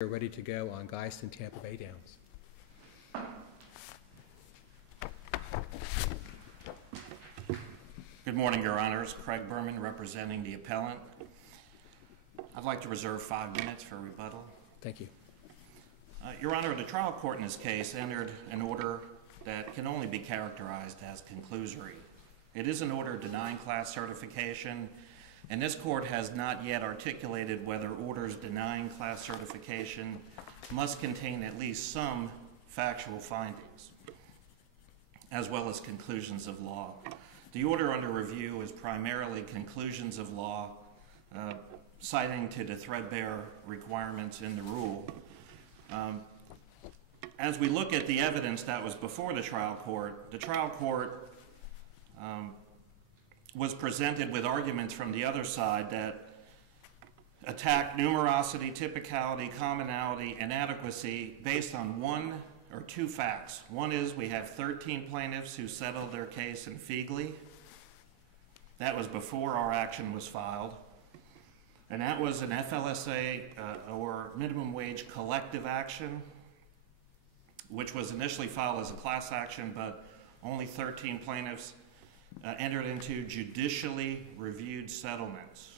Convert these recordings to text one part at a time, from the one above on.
We're ready to go on Geist and Tampa Bay Downs. Good morning, Your Honors. Craig Berman representing the appellant. I'd like to reserve 5 minutes for rebuttal. Thank you. Your Honor, the trial court in this case entered an order that can only be characterized as conclusory. It is an order denying class certification, and this court has not yet articulated whether orders denying class certification must contain at least some factual findings, as well as conclusions of law. The order under review is primarily conclusions of law, citing to the threadbare requirements in the rule. As we look at the evidence that was before the trial court was presented with arguments from the other side that attack numerosity, typicality, commonality, and adequacy based on one or two facts. One is we have 13 plaintiffs who settled their case in Fegley. That was before our action was filed. And that was an FLSA or minimum wage collective action, which was initially filed as a class action, but only 13 plaintiffs entered into judicially reviewed settlements.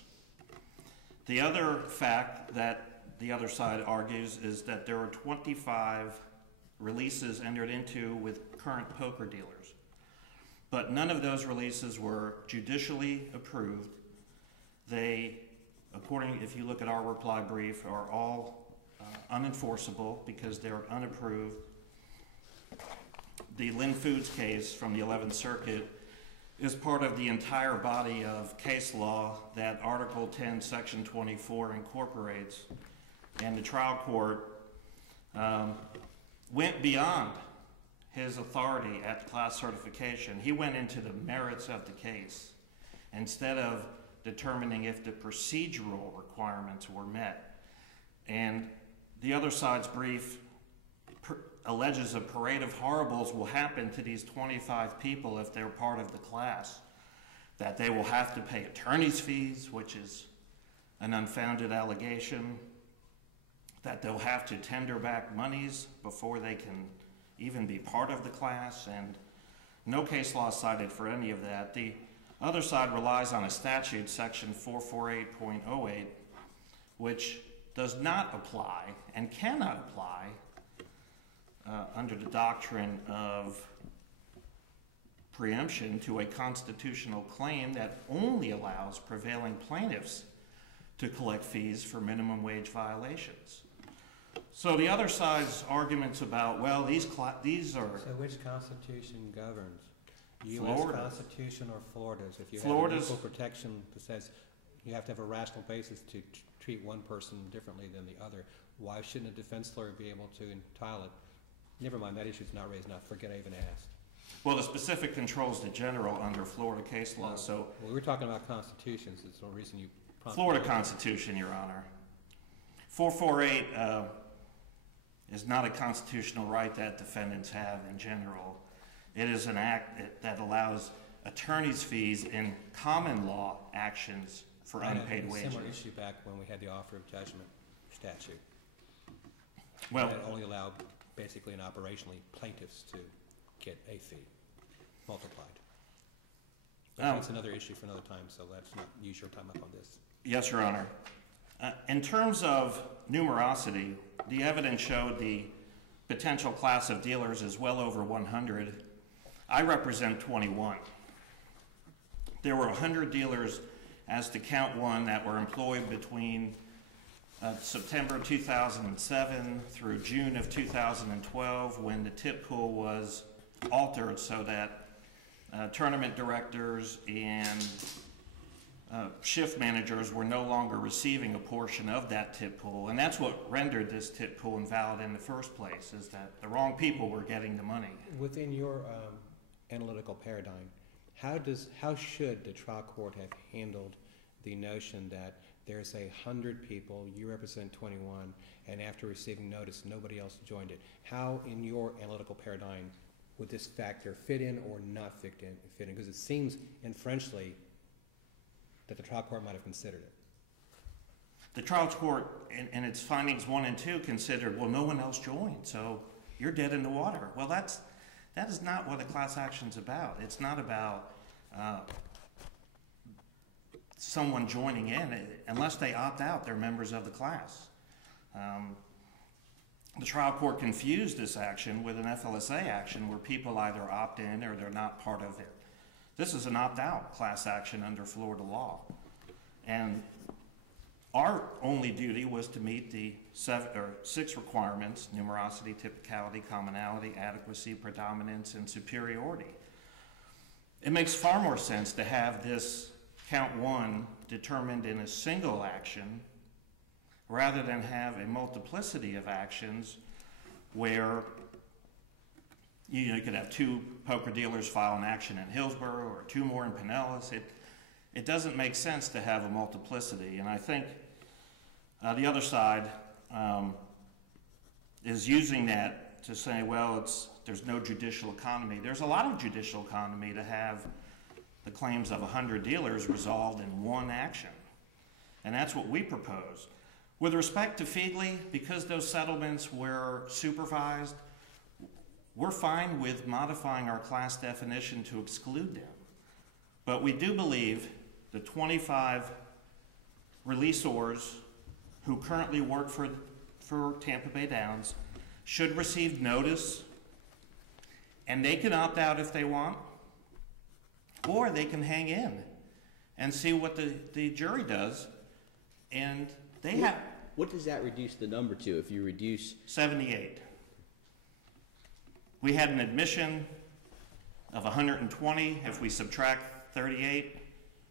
The other fact that the other side argues is that there were 25 releases entered into with current poker dealers, but none of those releases were judicially approved. They, according, if you look at our reply brief, are all unenforceable because they're unapproved. The Lynn Foods case from the 11th Circuit is part of the entire body of case law that Article 10, Section 24 incorporates. And the trial court went beyond his authority at class certification. He went into the merits of the case instead of determining if the procedural requirements were met. And the other side's brief alleges a parade of horribles will happen to these 25 people if they're part of the class, that they will have to pay attorney's fees, which is an unfounded allegation, that they'll have to tender back monies before they can even be part of the class, and no case law cited for any of that. The other side relies on a statute, Section 448.08, which does not apply and cannot apply under the doctrine of preemption to a constitutional claim that only allows prevailing plaintiffs to collect fees for minimum wage violations. So the other side's arguments about, well, these are... So which constitution governs? Florida. U.S. Constitution or Florida's? If you Florida's have equal protection that says you have to have a rational basis to treat one person differently than the other, why shouldn't a defense lawyer be able to entitle it? Never mind, that issue's not raised enough. Forget I even asked. Well, the specific controls the general under Florida case law, so... Well, we're talking about constitutions. That's the reason you... Florida Constitution, Your Honor. 448 is not a constitutional right that defendants have in general. It is an act that allows attorney's fees in common law actions for unpaid wages. Similar issue back when we had the offer of judgment statute. Well, that only allowed basically and operationally plaintiffs to get a fee multiplied. That's another issue for another time, so let's not use your time up on this. Yes, Your Honor. In terms of numerosity, the evidence showed the potential class of dealers is well over 100. I represent 21. There were 100 dealers, as to count one, that were employed between September 2007 through June of 2012, when the tip pool was altered so that tournament directors and shift managers were no longer receiving a portion of that tip pool. And that's what rendered this tip pool invalid in the first place, is that the wrong people were getting the money. Within your analytical paradigm, how should the trial court have handled the notion that there's 100 people, you represent 21, and after receiving notice, nobody else joined it? How, in your analytical paradigm, would this factor fit in or not fit in? Because it seems, inferentially, that the trial court might have considered it. the trial court, in its findings 1 and 2, considered, well, no one else joined, so you're dead in the water. Well, that is not what a class action's about. It's not about someone joining in. Unless they opt out, they're members of the class. The trial court confused this action with an FLSA action where people either opt in or they're not part of it. This is an opt-out class action under Florida law. And our only duty was to meet the 6 requirements: numerosity, typicality, commonality, adequacy, predominance, and superiority. It makes far more sense to have this count 1 determined in a single action rather than have a multiplicity of actions where you could have 2 poker dealers file an action in Hillsborough or 2 more in Pinellas. It doesn't make sense to have a multiplicity, and I think the other side is using that to say, well, there's no judicial economy. There's a lot of judicial economy to have the claims of 100 dealers resolved in 1 action, and that's what we propose. With respect to Fegley, because those settlements were supervised, we're fine with modifying our class definition to exclude them. But we do believe the 25 releasors who currently work for Tampa Bay Downs should receive notice, and they can opt out if they want, or they can hang in and see what the jury does. And they have... What does that reduce the number to if you reduce... 78. We had an admission of 120. If we subtract 38,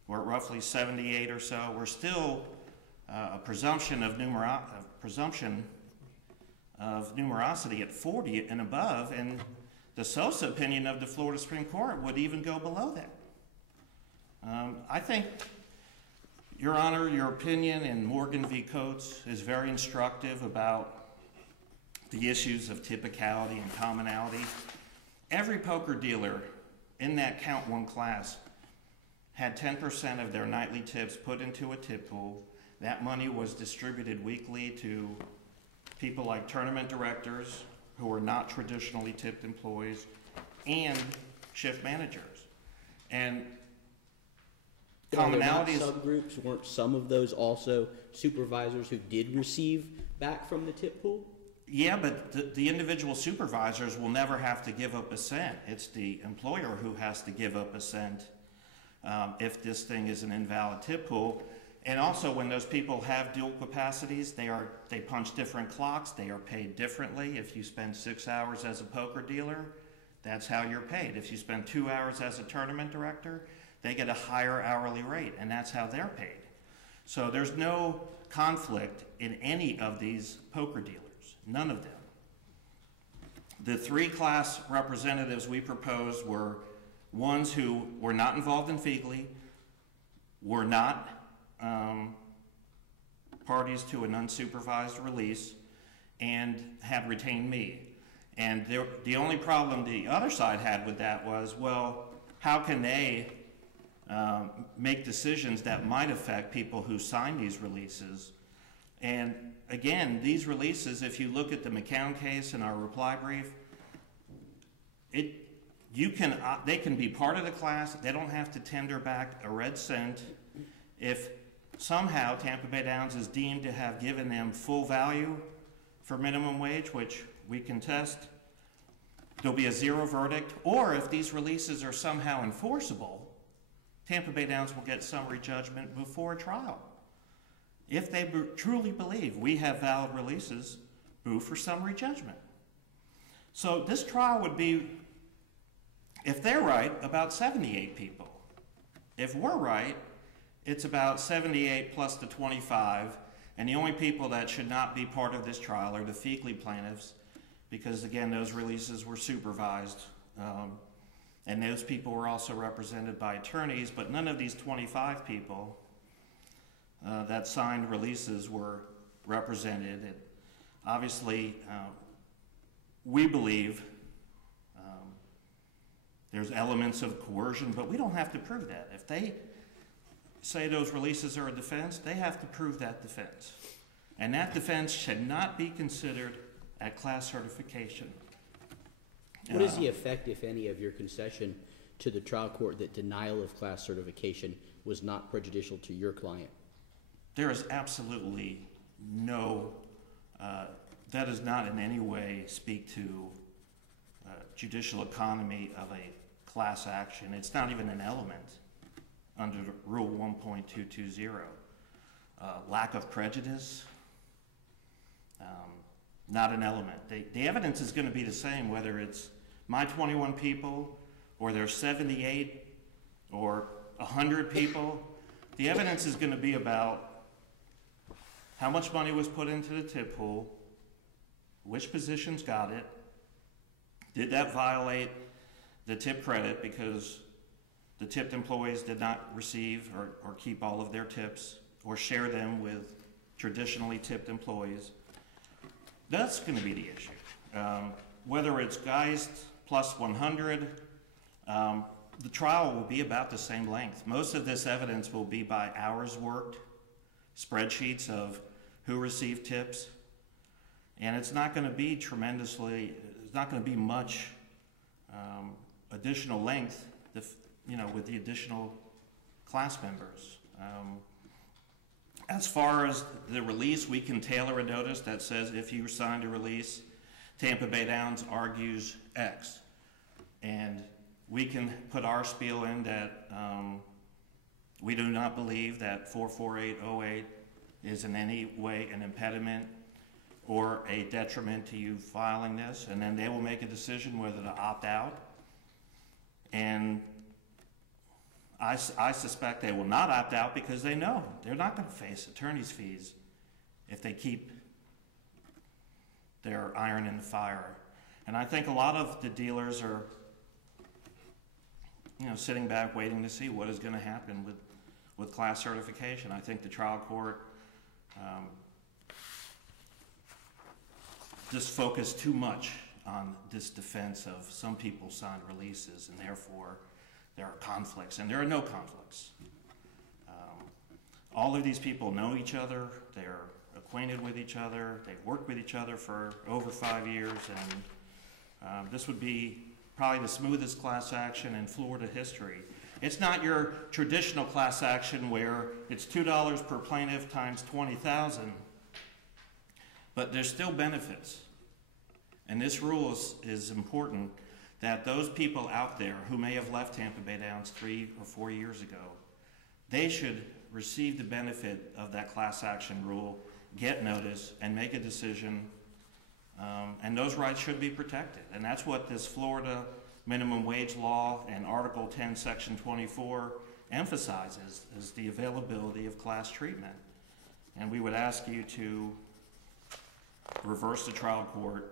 we're at roughly 78 or so. We're still a presumption of numerosity at 40 and above, and the Sosa opinion of the Florida Supreme Court would even go below that. I think, Your Honor, your opinion in Morgan v. Coates is very instructive about the issues of typicality and commonality. Every poker dealer in that count 1 class had 10% of their nightly tips put into a tip pool. That money was distributed weekly to people like tournament directors who are not traditionally tipped employees and shift managers. And commonalities... Subgroups, weren't some of those also supervisors who did receive back from the tip pool? Yeah, but the individual supervisors will never have to give up a cent. It's the employer who has to give up a cent if this thing is an invalid tip pool. And also, when those people have dual capacities, they punch different clocks. They are paid differently. If you spend 6 hours as a poker dealer, that's how you're paid. If you spend 2 hours as a tournament director, they get a higher hourly rate, and that's how they're paid. So there's no conflict in any of these poker dealers. None of them. The 3 class representatives we proposed were ones who were not involved in Fegley, were not parties to an unsupervised release, and had retained me. And the only problem the other side had with that was, well, how can they make decisions that might affect people who sign these releases? And again, these releases, if you look at the McCown case in our reply brief, they can be part of the class. They don't have to tender back a red cent. If somehow Tampa Bay Downs is deemed to have given them full value for minimum wage, which we contest, there'll be a 0 verdict. Or if these releases are somehow enforceable, Tampa Bay Downs will get summary judgment before a trial. If they truly believe we have valid releases, move for summary judgment. So this trial would be, if they're right, about 78 people. If we're right, it's about 78 plus the 25, and the only people that should not be part of this trial are the Fegley plaintiffs, because again, those releases were supervised, and those people were also represented by attorneys, but none of these 25 people that signed releases were represented. And obviously, we believe there's elements of coercion, but we don't have to prove that. say those releases are a defense, they have to prove that defense. And that defense should not be considered at class certification. What is the effect, if any, of your concession to the trial court that denial of class certification was not prejudicial to your client? There is absolutely no, that does not in any way speak to judicial economy of a class action. It's not even an element under Rule 1.220. Lack of prejudice, not an element. The evidence is going to be the same whether it's my 21 people or there's 78 or 100 people. The evidence is going to be about how much money was put into the tip pool, which positions got it, did that violate the tip credit because the tipped employees did not receive or keep all of their tips or share them with traditionally tipped employees. That's going to be the issue. Whether it's Geist plus 100, the trial will be about the same length. Most of this evidence will be by hours worked, spreadsheets of who received tips, and it's not going to be tremendously, it's not going to be much additional length, with the additional class members. As far as the release, we can tailor a notice that says if you signed a release, Tampa Bay Downs argues X. And we can put our spiel in that we do not believe that 44808 is in any way an impediment or a detriment to you filing this, and then they will make a decision whether to opt out. And I suspect they will not opt out because they know they're not going to face attorney's fees if they keep their iron in the fire. And I think a lot of the dealers are, sitting back waiting to see what is going to happen with class certification. I think the trial court just focused too much on this defense of some people signed releases and therefore there are conflicts, and there are no conflicts. All of these people know each other, they're acquainted with each other, they've worked with each other for over 5 years, and this would be probably the smoothest class action in Florida history. It's not your traditional class action where it's $2 per plaintiff times 20,000, but there's still benefits. And this rule is important, that those people out there who may have left Tampa Bay Downs 3 or 4 years ago, they should receive the benefit of that class action rule, get notice, and make a decision, and those rights should be protected. And that's what this Florida minimum wage law and Article 10, Section 24 emphasizes, is the availability of class treatment. And we would ask you to reverse the trial court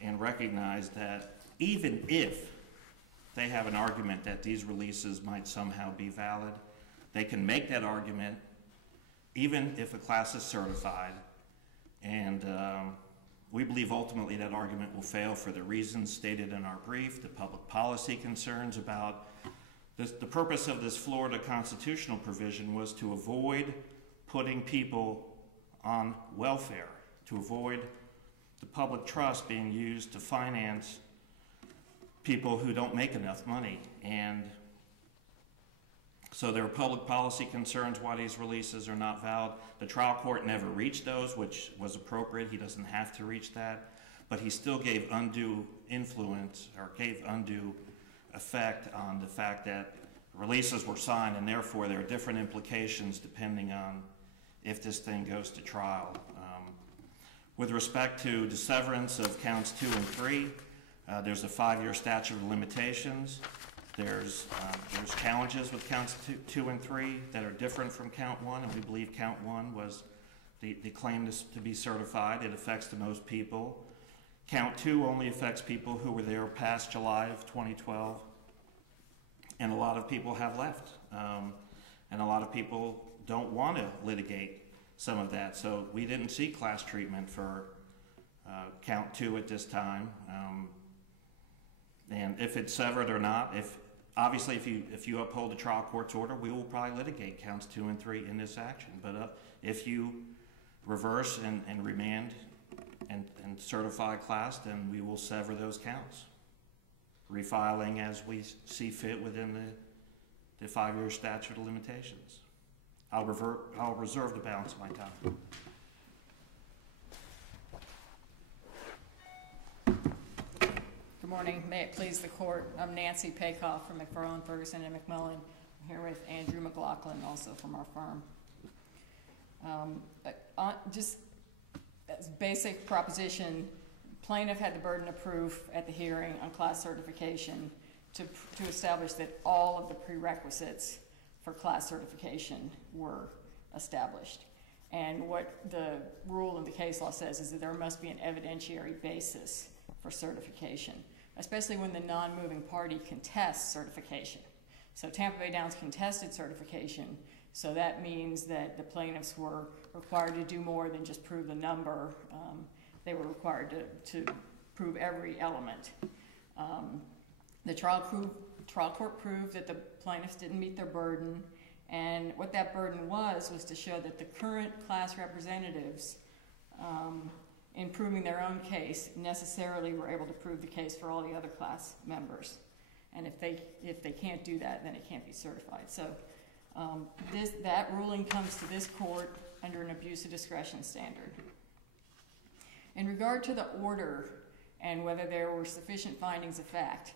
and recognize that even if they have an argument that these releases might somehow be valid, they can make that argument even if a class is certified. And we believe ultimately that argument will fail for the reasons stated in our brief, the public policy concerns about this. The purpose of this Florida constitutional provision was to avoid putting people on welfare, to avoid the public trust being used to finance people who don't make enough money. And so there are public policy concerns why these releases are not valid. The trial court never reached those, which was appropriate. He doesn't have to reach that. But he still gave undue influence, or gave undue effect on the fact that releases were signed, and therefore there are different implications depending on if this thing goes to trial. With respect to the severance of counts 2 and 3, there's a 5-year statute of limitations. There's challenges with counts 2 and 3 that are different from count 1, and we believe count 1 was the claim to be certified. It affects the most people. Count 2 only affects people who were there past July of 2012, and a lot of people have left, and a lot of people don't want to litigate some of that. So we didn't see class treatment for count 2 at this time. And if it's severed or not, obviously, if you uphold the trial court's order, we will probably litigate counts 2 and 3 in this action. But if you reverse and remand and certify class, then we will sever those counts, refiling as we see fit within the 5-year statute of limitations. I'll reserve the balance of my time. Good morning. May it please the court. I'm Nancy Paykoff from McFarland, Ferguson, and McMillan. I'm here with Andrew McLaughlin, also from our firm. Just as basic proposition, plaintiff had the burden of proof at the hearing on class certification to establish that all of the prerequisites for class certification were established. And what the rule of the case law says is that there must be an evidentiary basis for certification, especially when the non-moving party contests certification. So Tampa Bay Downs contested certification, so that means that the plaintiffs were required to do more than just prove the number. They were required to prove every element. The trial court proved that the plaintiffs didn't meet their burden, and what that burden was to show that the current class representatives in proving their own case necessarily were able to prove the case for all the other class members. And if they can't do that, then it can't be certified. So that ruling comes to this court under an abuse of discretion standard. In regard to the order and whether there were sufficient findings of fact,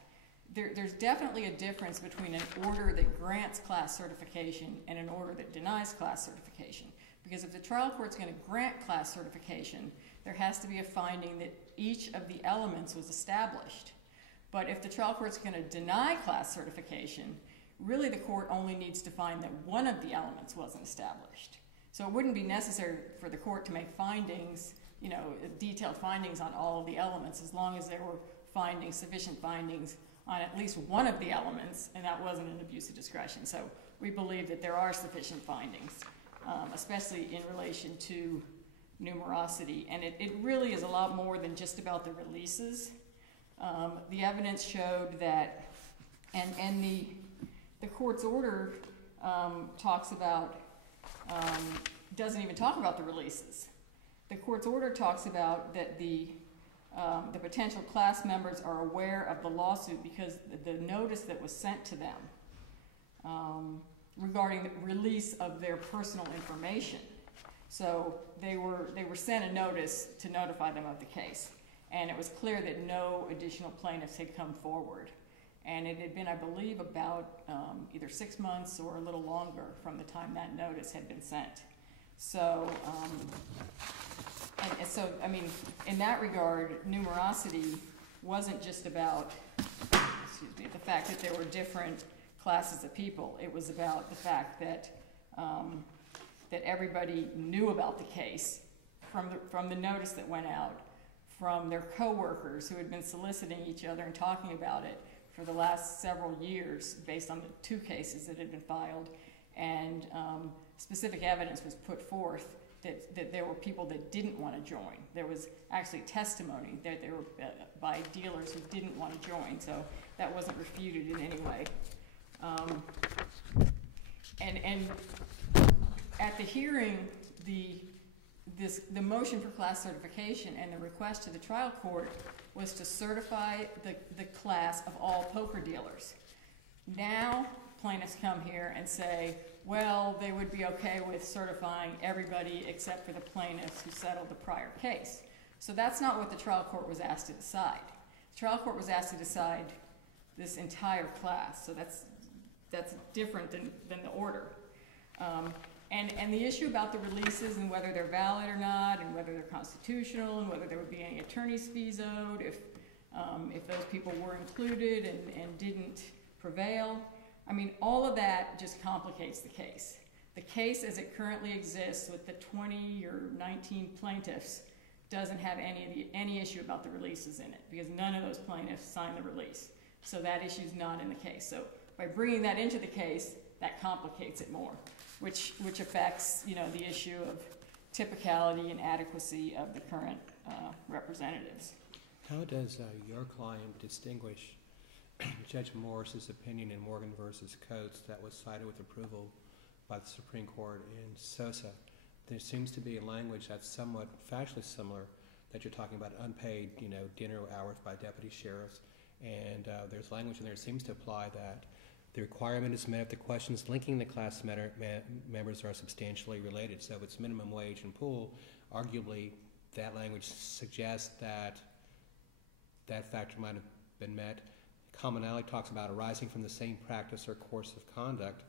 there's definitely a difference between an order that grants class certification and an order that denies class certification. Because if the trial court's going to grant class certification, there has to be a finding that each of the elements was established. But if the trial court's going to deny class certification, really the court only needs to find that one of the elements wasn't established. So it wouldn't be necessary for the court to make findings, detailed findings on all of the elements, as long as there were sufficient findings on at least one of the elements, and that wasn't an abuse of discretion. So we believe that there are sufficient findings, especially in relation to numerosity. And it really is a lot more than just about the releases. The evidence showed that, and the court's order talks about, doesn't even talk about the releases. The court's order talks about that the potential class members are aware of the lawsuit because the notice that was sent to them regarding the release of their personal information. So they were sent a notice to notify them of the case, and it was clear that no additional plaintiffs had come forward. And it had been, I believe, about either 6 months or a little longer from the time that notice had been sent. So, I mean, in that regard, numerosity wasn't just about, the fact that there were different classes of people. It was about the fact that that everybody knew about the case from the notice that went out, from their coworkers who had been soliciting each other and talking about it for the last several years based on the 2 cases that had been filed, and specific evidence was put forth that there were people that didn't want to join. There was actually testimony that there were by dealers who didn't want to join, so that wasn't refuted in any way. And at the hearing, the motion for class certification and the request to the trial court was to certify the class of all poker dealers. Now plaintiffs come here and say, well, they would be okay with certifying everybody except for the plaintiffs who settled the prior case. So that's not what the trial court was asked to decide. The trial court was asked to decide this entire class, so that's different than the order. And the issue about the releases and whether they're valid or not, and whether they're constitutional, and whether there would be any attorney's fees owed if those people were included and didn't prevail. I mean, all of that just complicates the case. The case as it currently exists with the 20 or 19 plaintiffs doesn't have any issue about the releases in it, because none of those plaintiffs signed the release. So that issue's not in the case. So by bringing that into the case, that complicates it more, which affects, the issue of typicality and adequacy of the current representatives. How does your client distinguish Judge Morris's opinion in Morgan versus Coates that was cited with approval by the Supreme Court in Sosa. There seems to be a language that's somewhat factually similar, that you're talking about unpaid, dinner hours by deputy sheriffs, and there's language in there that seems to apply that the requirement is met if the questions linking the class members are substantially related. So if it's minimum wage and pool, arguably that language suggests that that factor might have been met. Commonality talks about arising from the same practice or course of conduct.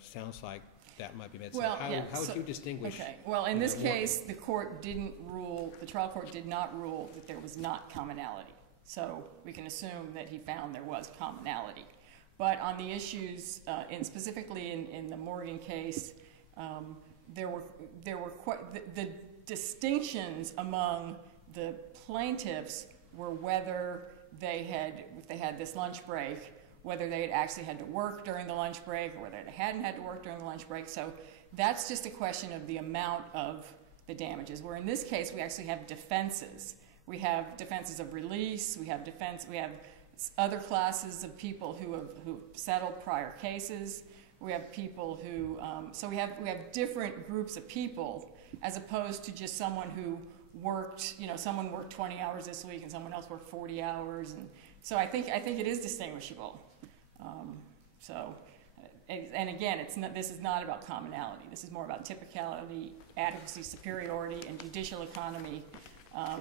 Sounds like that might be met. Well, so how would you distinguish? Okay. Well, in this case, the court didn't rule, the trial court did not rule that there was not commonality. So we can assume that he found there was commonality. But on the issues, specifically in the Morgan case, there were the distinctions among the plaintiffs were whether if they had this lunch break, whether they had actually had to work during the lunch break or whether they hadn't had to work during the lunch break. So that's just a question of the amount of the damages. Where in this case, we actually have defenses. We have defenses of release. We have other classes of people who settled prior cases. We have people who, so we have different groups of people as opposed to just someone who worked, someone worked 20 hours this week and someone else worked 40 hours. And so I think it is distinguishable. And again, this is not about commonality. This is more about typicality, adequacy, superiority, and judicial economy.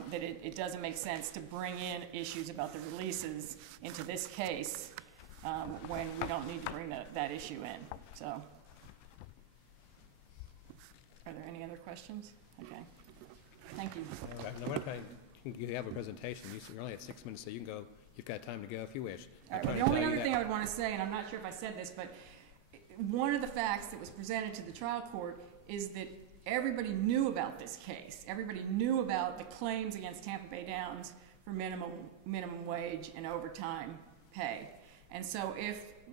That it doesn't make sense to bring in issues about the releases into this case when we don't need to bring that issue in. So, are there any other questions? Okay, thank you. You have a presentation. You're only at 6 minutes, so you can go. You've got time to go if you wish. All right, well, the only other thing I would want to say, and I'm not sure if I said this, but one of the facts that was presented to the trial court is that everybody knew about this case. Everybody knew about the claims against Tampa Bay Downs for minimum wage and overtime pay. And so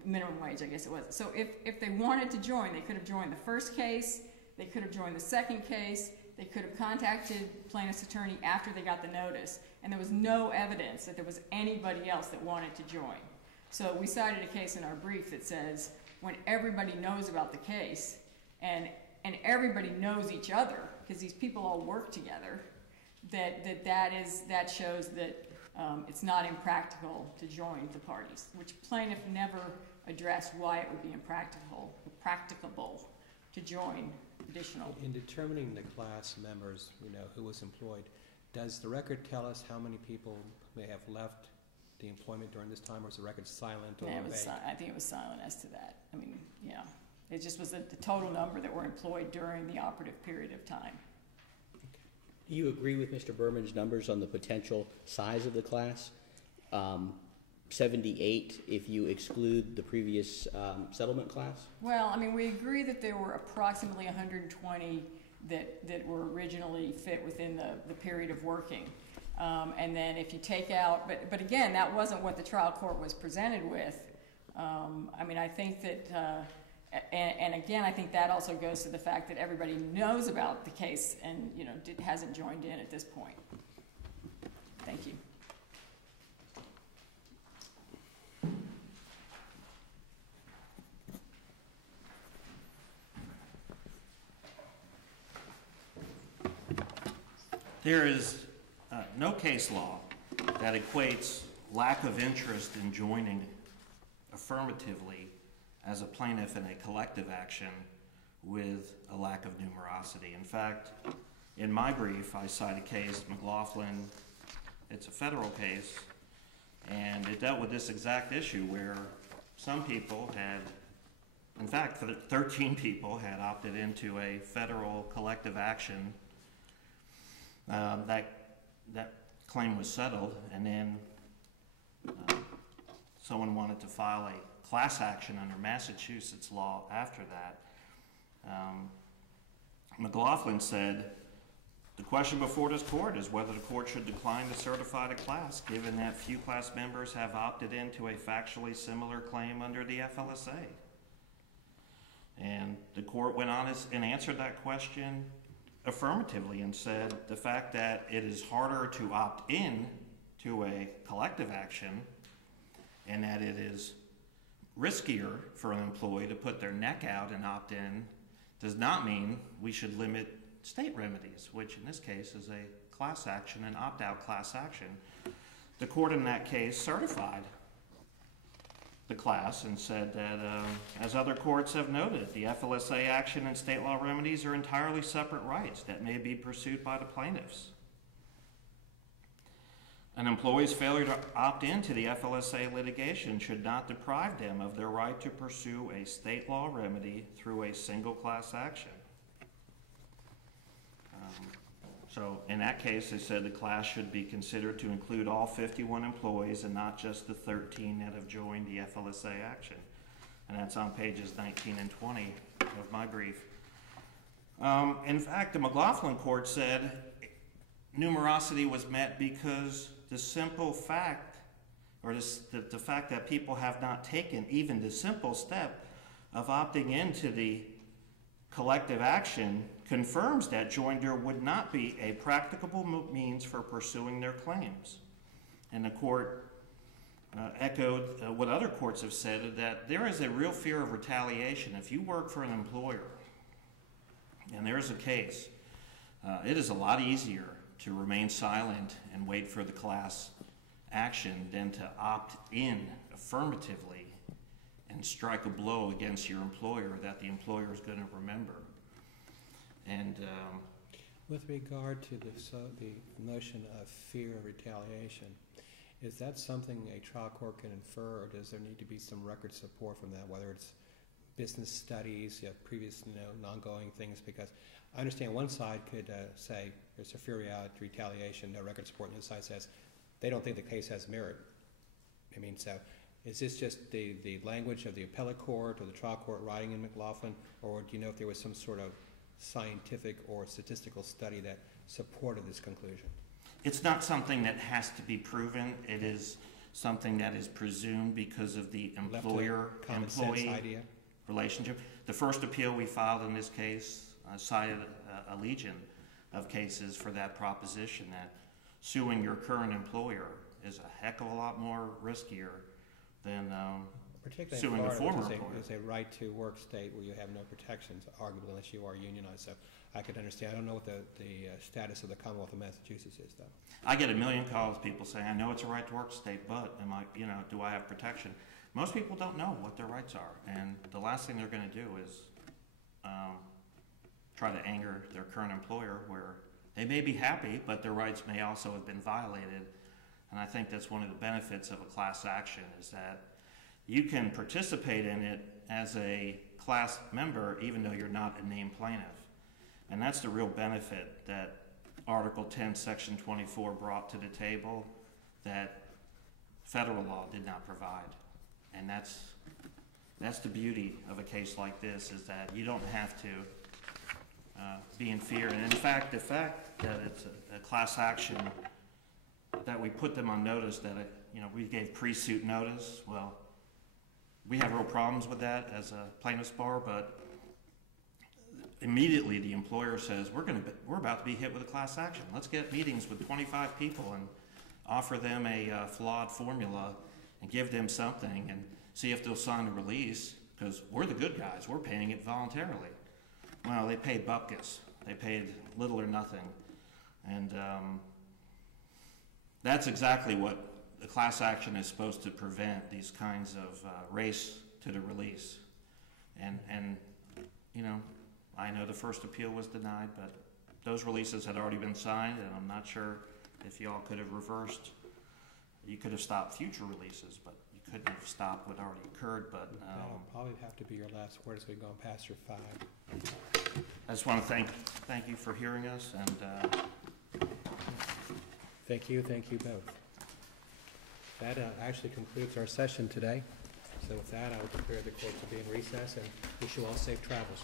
minimum wage, I guess it was. So if they wanted to join, they could have joined the first case, they could have joined the second case, they could have contacted plaintiff's attorney after they got the notice, and there was no evidence that there was anybody else that wanted to join. So we cited a case in our brief that says when everybody knows about the case and everybody knows each other, because these people all work together, that shows that it's not impractical to join the parties, which plaintiff never addressed why it would be practicable to join additional. In determining the class members, who was employed, does the record tell us how many people may have left the employment during this time, or is the record silent or vague? I think it was silent as to that. I mean, yeah. It just was the total number that were employed during the operative period of time. Do you agree with Mr. Berman's numbers on the potential size of the class? 78 if you exclude the previous settlement class? Well, I mean, we agree that there were approximately 120 that were originally fit within the period of working. And then if you take out, but again, that wasn't what the trial court was presented with. I mean, I think that, and again, I think that also goes to the fact that everybody knows about the case and, hasn't joined in at this point. Thank you. There is no case law that equates lack of interest in joining affirmatively as a plaintiff in a collective action with a lack of numerosity. In fact, in my brief, I cite a case, McLaughlin. It's a federal case, and it dealt with this exact issue where some people had, in fact, 13 people had opted into a federal collective action. That claim was settled, and then someone wanted to file a class action under Massachusetts law after that. McLaughlin said, the question before this court is whether the court should decline to certify the class, given that few class members have opted into a factually similar claim under the FLSA. And the court went on and answered that question affirmatively and said the fact that it is harder to opt in to a collective action and that it is riskier for an employee to put their neck out and opt in does not mean we should limit state remedies, which in this case is a class action, an opt-out class action. The court in that case certified the class and said that, as other courts have noted, the FLSA action and state law remedies are entirely separate rights that may be pursued by the plaintiffs. An employee's failure to opt into the FLSA litigation should not deprive them of their right to pursue a state law remedy through a single class action. So in that case, they said the class should be considered to include all 51 employees and not just the 13 that have joined the FLSA action. And that's on pages 19 and 20 of my brief. In fact, the McLaughlin court said numerosity was met because the simple fact, or the fact that people have not taken even the simple step of opting into the collective action confirms that joinder would not be a practicable means for pursuing their claims. And the court echoed what other courts have said, that there is a real fear of retaliation. If you work for an employer and there's a case, it is a lot easier to remain silent and wait for the class action than to opt in affirmatively and strike a blow against your employer that the employer is going to remember. And with regard to the notion of fear of retaliation, is that something a trial court can infer, or does there need to be some record support from that, whether it's business studies, previous ongoing things? Because I understand one side could say there's a fear of retaliation, no record support, and the other side says they don't think the case has merit. I mean, so is this just the language of the appellate court or the trial court writing in McLaughlin, or do you know if there was some sort of scientific or statistical study that supported this conclusion? It's not something that has employer-employee relationship. The first appeal we filed in this case cited a legion of cases for that proposition, that suing your current employer is a heck of a lot more riskier than suing a former employer. It's a right-to-work state where you have no protections, arguably, unless you are unionized. So I could understand. I don't know what the status of the Commonwealth of Massachusetts is, though. I get a million calls, people saying, I know it's a right-to-work state, but do I have protection? Most people don't know what their rights are, and the last thing they're going to do is try to anger their current employer, where they may be happy, but their rights may also have been violated. And I think that's one of the benefits of a class action, is that you can participate in it as a class member even though you're not a named plaintiff. And that's the real benefit that Article 10, Section 24 brought to the table that federal law did not provide. And that's the beauty of a case like this, is that you don't have to be in fear. And in fact, the fact that it's a class action, that we put them on notice, that we gave pre-suit notice, well, we have real problems with that as a plaintiff's bar, but immediately the employer says, we're about to be hit with a class action. Let's get meetings with 25 people and offer them a flawed formula and give them something and see if they'll sign a release, because we're the good guys. We're paying it voluntarily. Well, they paid bupkis. They paid little or nothing. And that's exactly what the class action is supposed to prevent, these kinds of race to the release. And I know the first appeal was denied, but those releases had already been signed, and I'm not sure if y'all could have reversed. You could have stopped future releases, but you couldn't have stopped what already occurred. But that'll probably have to be your last word as we go past your 5. I just want to thank you for hearing us, and Thank you both. That actually concludes our session today. So with that, I will declare the court to be in recess and wish you all safe travels.